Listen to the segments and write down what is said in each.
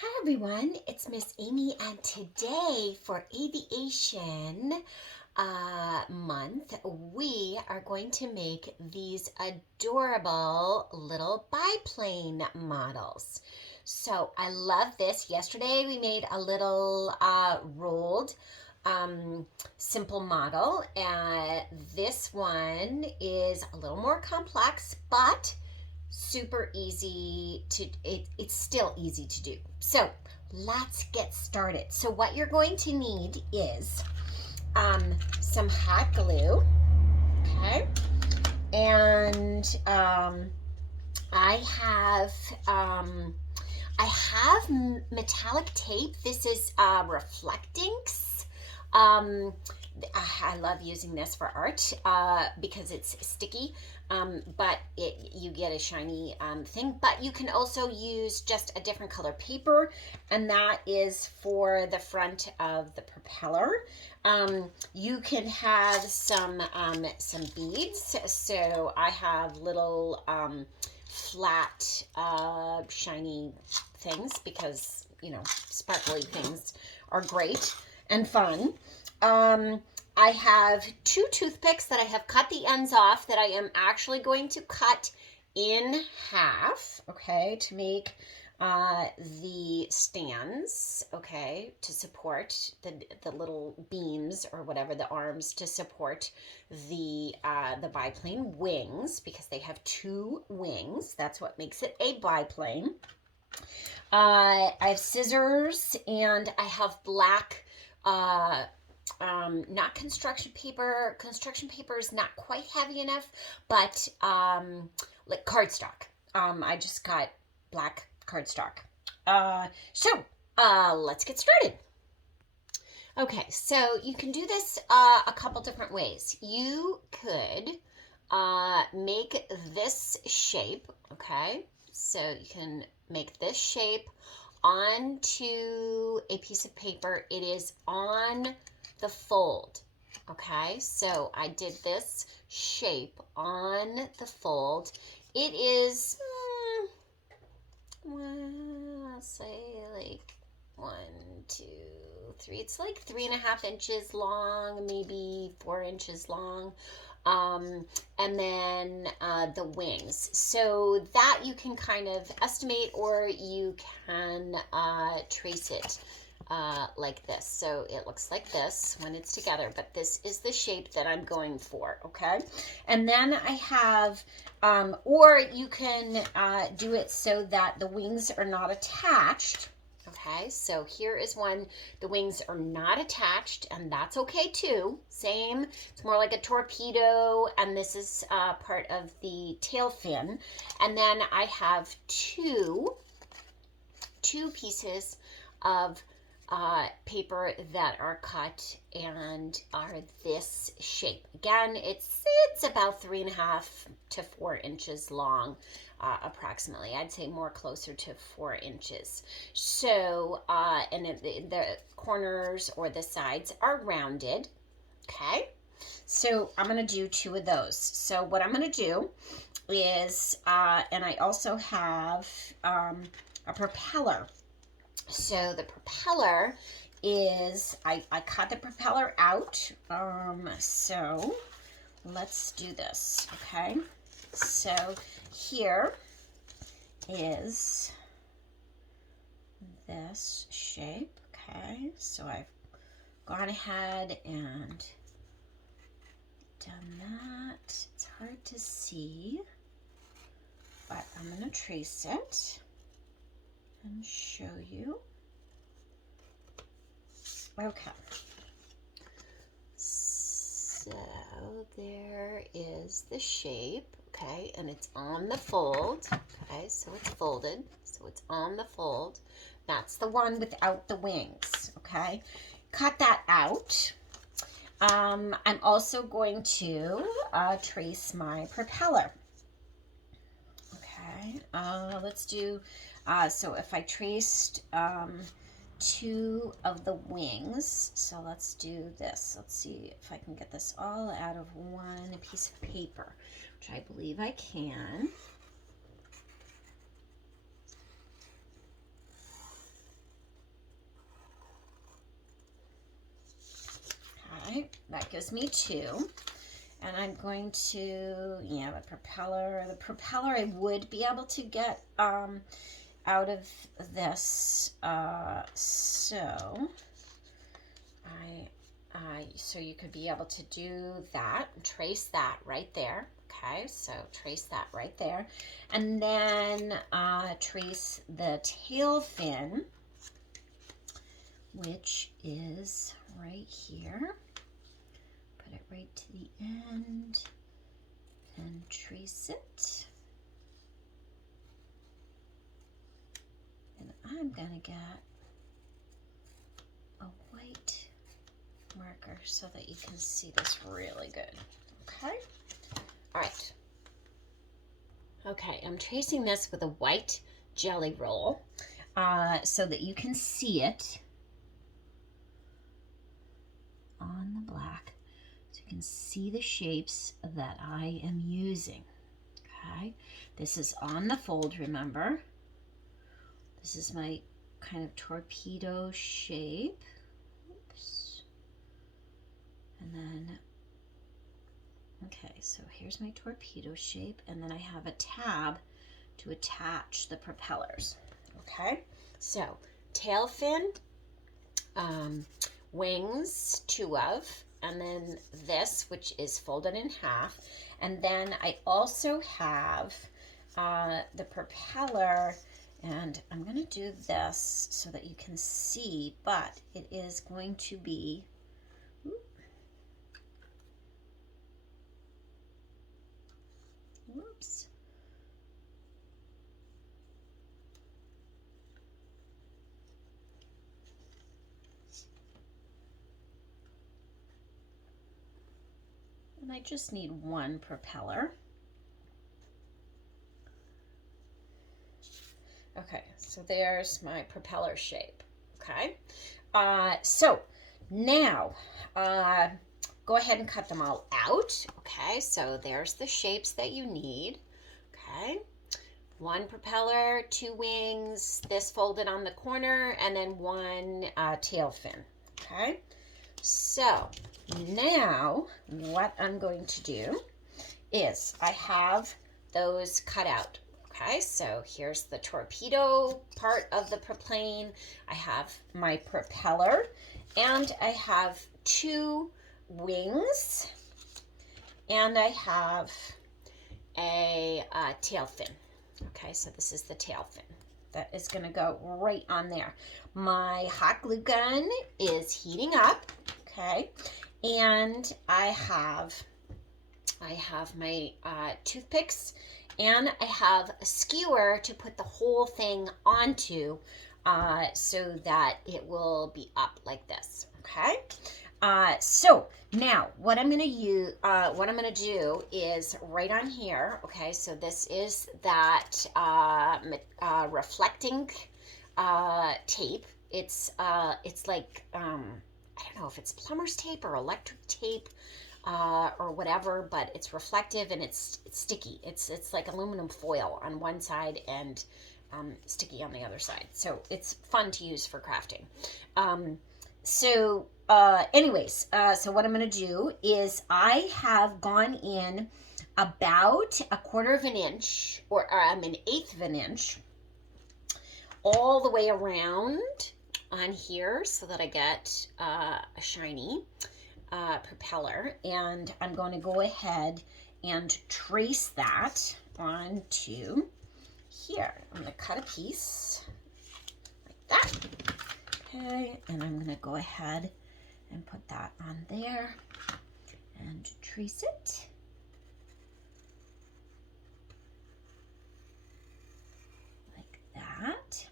Hi everyone, it's Miss Amy, and today for Aviation Month, we are going to make these adorable little biplane models. So I love this. Yesterday we made a little rolled simple model, and this one is a little more complex, but super easy to it's still easy to do. So let's get started. So what you're going to need is some hot glue, okay, and I have um, I have metallic tape. This is Reflectinks. Um, I love using this for art because it's sticky, but you get a shiny thing. But you can also use just a different color paper, and that is for the front of the propeller. You can have some beads. So I have little flat, shiny things because sparkly things are great and fun. I have two toothpicks that I have cut the ends off that I am actually going to cut in half, okay, to make the stands, okay, to support the little beams or whatever, the arms to support the biplane wings, because they have two wings. That's what makes it a biplane. I have scissors, and I have black not construction paper. Construction paper is not quite heavy enough, but like cardstock. I just got black cardstock. Let's get started. Okay, so you can do this a couple different ways. You could make this shape, okay? So you can make this shape onto a piece of paper. It is on the fold, okay? So I did this shape on the fold. It is, well, I'll say like 1, 2, 3. It's like 3.5 inches long, maybe 4 inches long. And then the wings. So that you can kind of estimate, or you can trace it like this. So it looks like this when it's together, but this is the shape that I'm going for, okay? And then I have, or you can do it so that the wings are not attached. Okay, so here is one. The wings are not attached, and that's okay too. Same, it's more like a torpedo, and this is part of the tail fin. And then I have two pieces of paper that are cut and are this shape. Again, it's about 3.5 to 4 inches long, approximately. I'd say more closer to 4 inches. So, and the corners or the sides are rounded. Okay. So I'm going to do two of those. So what I'm going to do is, and I also have a propeller. So the propeller is, I cut the propeller out. So let's do this, okay? So here is this shape, okay? So I've gone ahead and done that. It's hard to see, but I'm going to trace it and show you. Okay. So there is the shape, okay, and it's on the fold, okay, so it's folded, so it's on the fold. That's the one without the wings, okay. Cut that out. I'm also going to trace my propeller. Okay, let's do, so if I traced two of the wings, so let's do this. Let's see if I can get this all out of one piece of paper, which I believe I can. that gives me 2. And I'm going to, yeah, the propeller I would be able to get out of this. So you could be able to do that, trace that right there. Okay, so trace that right there. And then trace the tail fin, which is right here. Put it right to the end and trace it. And I'm gonna get a white marker so that you can see this really good. Okay, all right. Okay, I'm tracing this with a white jelly roll so that you can see it on the black, so you can see the shapes that I am using. Okay, this is on the fold, remember. This is my kind of torpedo shape. Oops. And then, okay, so here's my torpedo shape, and then I have a tab to attach the propellers. Okay, so tail fin, wings, 2 of, and then this, which is folded in half. And then I also have the propeller, and I'm going to do this so that you can see, but it is going to be, whoops. And I just need 1 propeller. Okay, so there's my propeller shape. Okay, so now go ahead and cut them all out. Okay, so there's the shapes that you need. Okay, 1 propeller, 2 wings, this folded on the corner, and then 1 tail fin. Okay, so now what I'm going to do is I have those cut out. Okay, so here's the torpedo part of the plane. I have my propeller, and I have 2 wings, and I have a tail fin. Okay, so this is the tail fin. That is going to go right on there. My hot glue gun is heating up. Okay, and I have my toothpicks, and I have a skewer to put the whole thing onto so that it will be up like this. Okay, so now what I'm gonna do is right on here. Okay, so this is that reflecting tape. It's like I don't know if it's plumber's tape or electric tape. Or whatever, but it's reflective and it's sticky. It's like aluminum foil on one side and sticky on the other side. So it's fun to use for crafting. So what I'm going to do is I have gone in about 1/4 of an inch, or an 1/8 of an inch, all the way around on here so that I get a shiny propeller, and I'm going to go ahead and trace that onto here. I'm going to cut a piece like that. Okay, and I'm going to go ahead and put that on there and trace it. Like that.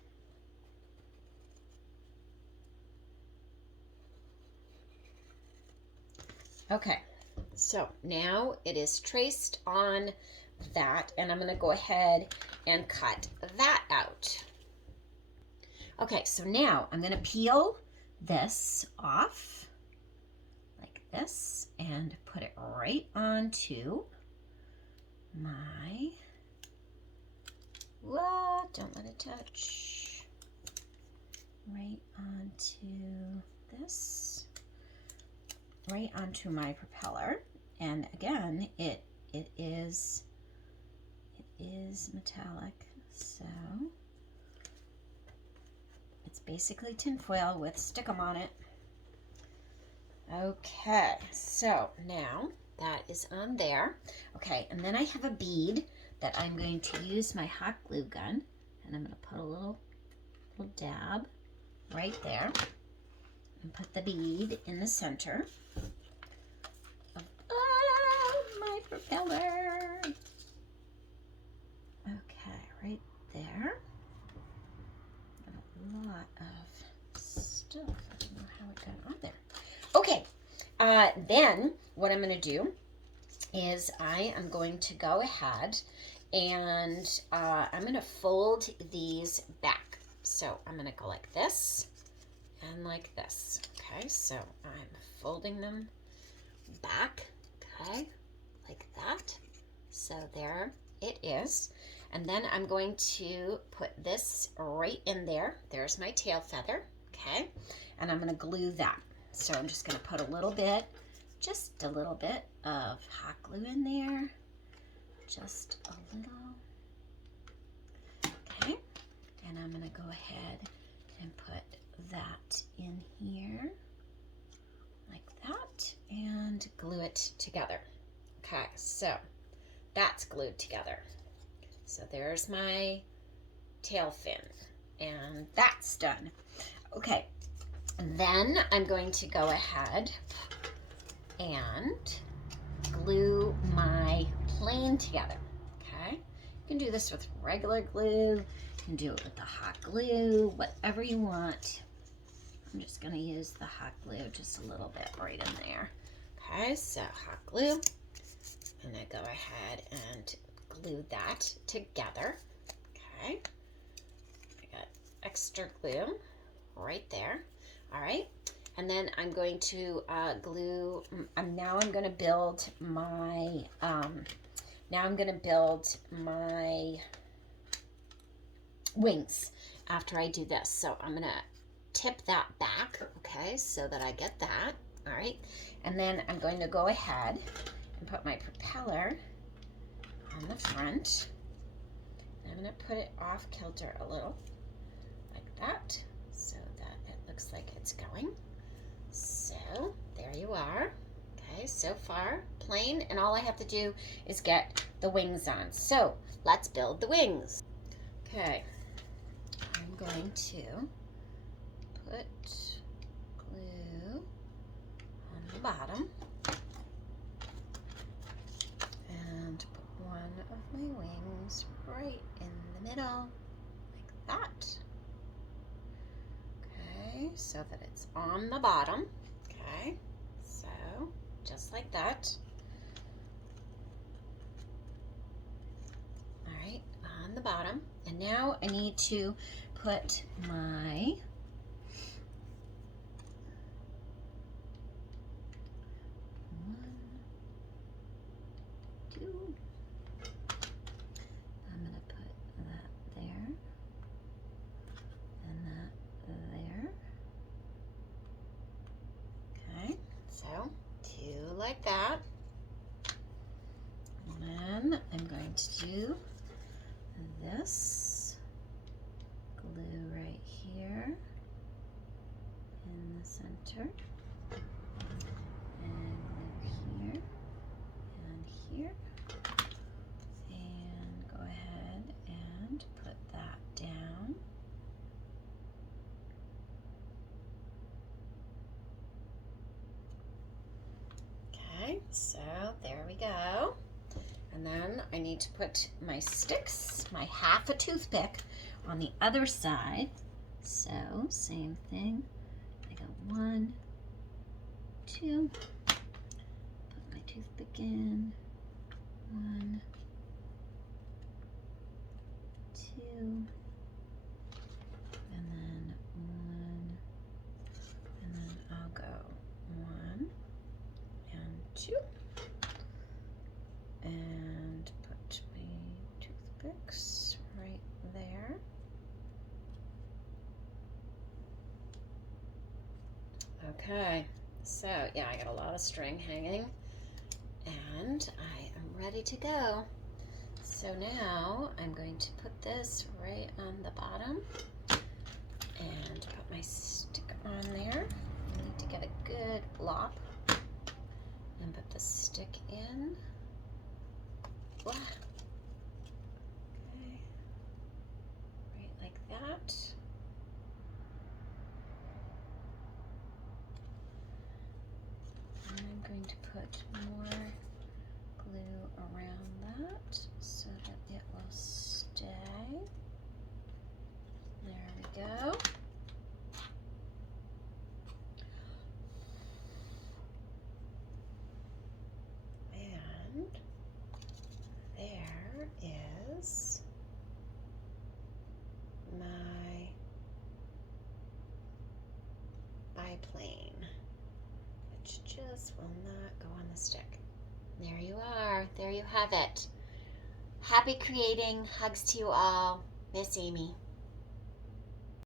Okay, so now it is traced on that, and I'm going to go ahead and cut that out. Okay, so now I'm going to peel this off like this and put it right onto my, don't let it touch, right onto this. right onto my propeller. And again, it is metallic, so it's basically tinfoil with stickum on it. Okay, so now that is on there. Okay, and then I have a bead that I'm going to use my hot glue gun, and I'm going to put a little dab right there and put the bead in the center of my propeller. Okay, right there. A lot of stuff. I don't know how it got on there. Okay, then what I'm going to do is I am going to go ahead and I'm going to fold these back. So I'm going to go like this and like this. Okay, so I'm folding them back, okay, like that. So there it is. And then I'm going to put this right in there. There's my tail feather, okay? And I'm going to glue that. So I'm just going to put a little bit, just a little bit of hot glue in there. Just a little. Okay. And I'm going to go ahead and put that in here like that and glue it together. Okay, so that's glued together. So there's my tail fin, and that's done. Okay, and then I'm going to go ahead and glue my plane together. Okay, you can do this with regular glue, you can do it with the hot glue, whatever you want. I'm just going to use the hot glue just a little bit right in there. Okay, so hot glue, and I go ahead and glue that together. Okay, I got extra glue right there. All right, and then I'm going to glue. Now I'm going to build my. Wings after I do this. So I'm going to tip that back. Okay, so that I get that. All right, and then I'm going to go ahead and put my propeller on the front. I'm going to put it off kilter a little, like that, so that it looks like it's going. So there you are. Okay, so far plain, and all I have to do is get the wings on. So let's build the wings. Okay, I'm going to put glue on the bottom and put one of my wings right in the middle, like that. Okay, so that it's on the bottom. Okay, so just like that. All right, on the bottom. And now I need to put my I'm going to put that there and that there. Okay, so two like that. And then I'm going to do this glue right here in the center, and glue here and here, and go ahead and put that down. Okay, so there we go. And then I need to put my sticks, my half a toothpick, on the other side. So same thing. I got 1, 2. Put my toothpick in. 1, 2, and then 1, and then I'll go 1 and 2. And put my toothpicks right there. Okay, So yeah, I got a lot of string hanging and I am ready to go. So now I'm going to put this right on the bottom and put my stick on there. I need to get a good lop and put the stick in. Blah. Okay, right like that. And I'm going to put more glue around that so that it will stay. There we go. And there is my biplane, which just will not go on the stick. There you are. There you have it. Happy creating. Hugs to you all. Miss Amy.